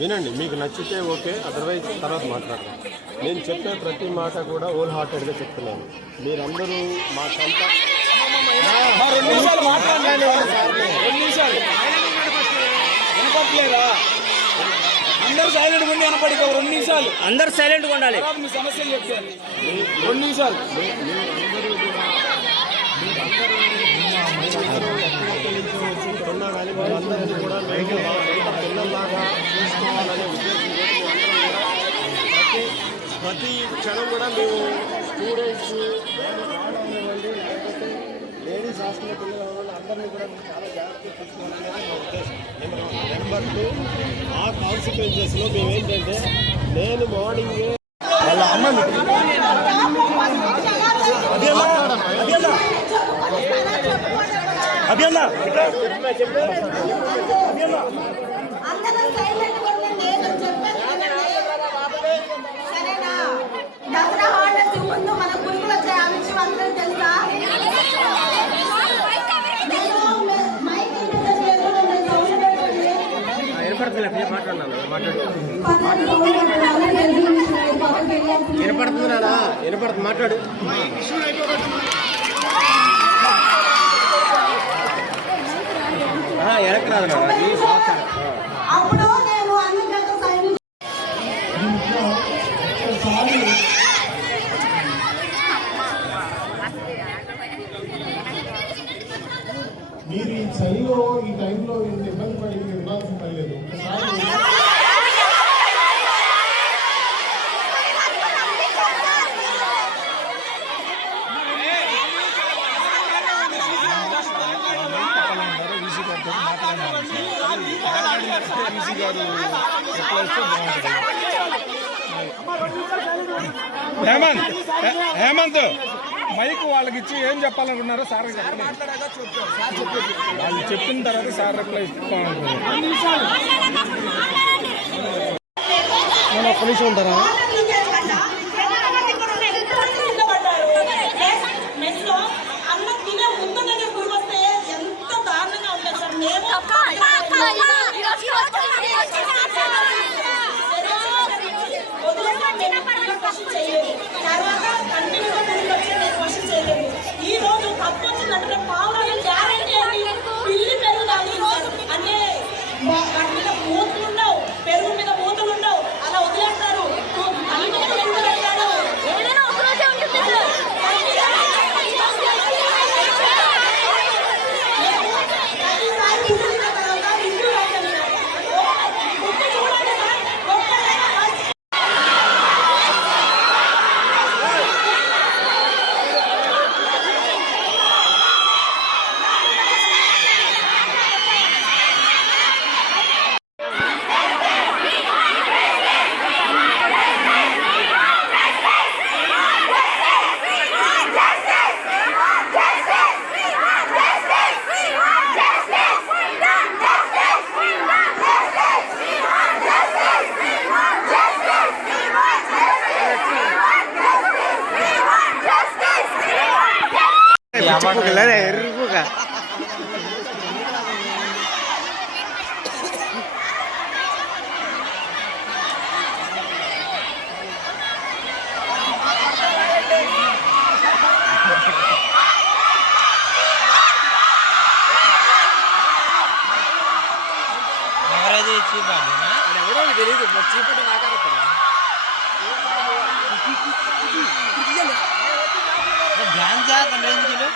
వినండి, మీకు నచ్చితే ఓకే, అదర్వైజ్ తర్వాత మాట్లాడదాం. నేను చెప్పే ప్రతి మాట కూడా హోల్ హార్టెడ్గా చెప్తున్నాను. మీరందరూ మా సొంత అందరూ సైలెంట్ ఉండి అనపడి 2 నిమిషాలు అందరూ సైలెంట్గా ఉండాలి. మీ సమస్యలు చెప్తాను 2 నిమిషాలు. ఉన్నా కానీ వాళ్ళందరినీ కూడా పిల్లల్లాగా చూసుకోవాలనే ఉద్దేశంతో ప్రతి క్షణం కూడా మేము స్టూడెంట్స్ రావనివ్వండి, లేకపోతే లేడీస్ హాస్టల్ పిల్లలు అవ్వండి, అందరినీ కూడా మేము చాలా జాగ్రత్తగా చూసుకోవాలనేది మా ఉద్దేశం. నెంబర్ 2, ఆ కాన్సిక్వెన్సెస్లో మేము ఏంటంటే, నేను మార్నింగే వాళ్ళ అమ్మని అభియన్న దసరా హాలిడేస్ ముందు మన పురుగులు వచ్చే ఆ విషయం అందరూ తెలుసా? వినపడుతుందా? వినపడుతుంది, మాట్లాడు. అప్పుడు నేను అన్ని మీరు ఈ చలిలో ఈ టైంలో ఇబ్బంది పడి ఉండాల్సిన పని లేదు. హేమంత్ మైక్ వాళ్ళకి ఇచ్చి ఏం చెప్పాలనుకున్నారో సార్ చెప్పండి. వాళ్ళు చెప్పిన తర్వాత సార్ రిప్లై ఇస్తామనుకున్నారు. ఒక్క నిమిషం ఉంటారా? తర్వాత కంటిన్యూగా చేయలేదు. ఈ రోజు తప్పు వచ్చిందంటే పావులు గ్యారెంటీ అని పిల్లి పెరుగు తాగించారు అంటే వాటి మీద మూతలు ఉండవు, పెరుగు మీద మూతలు ఉండవు, అలా వదిలేస్తారు. ఎరుపుగా ఎవరో తెలియదు, చీపటి నాకారు ध्यान जा 15 किलो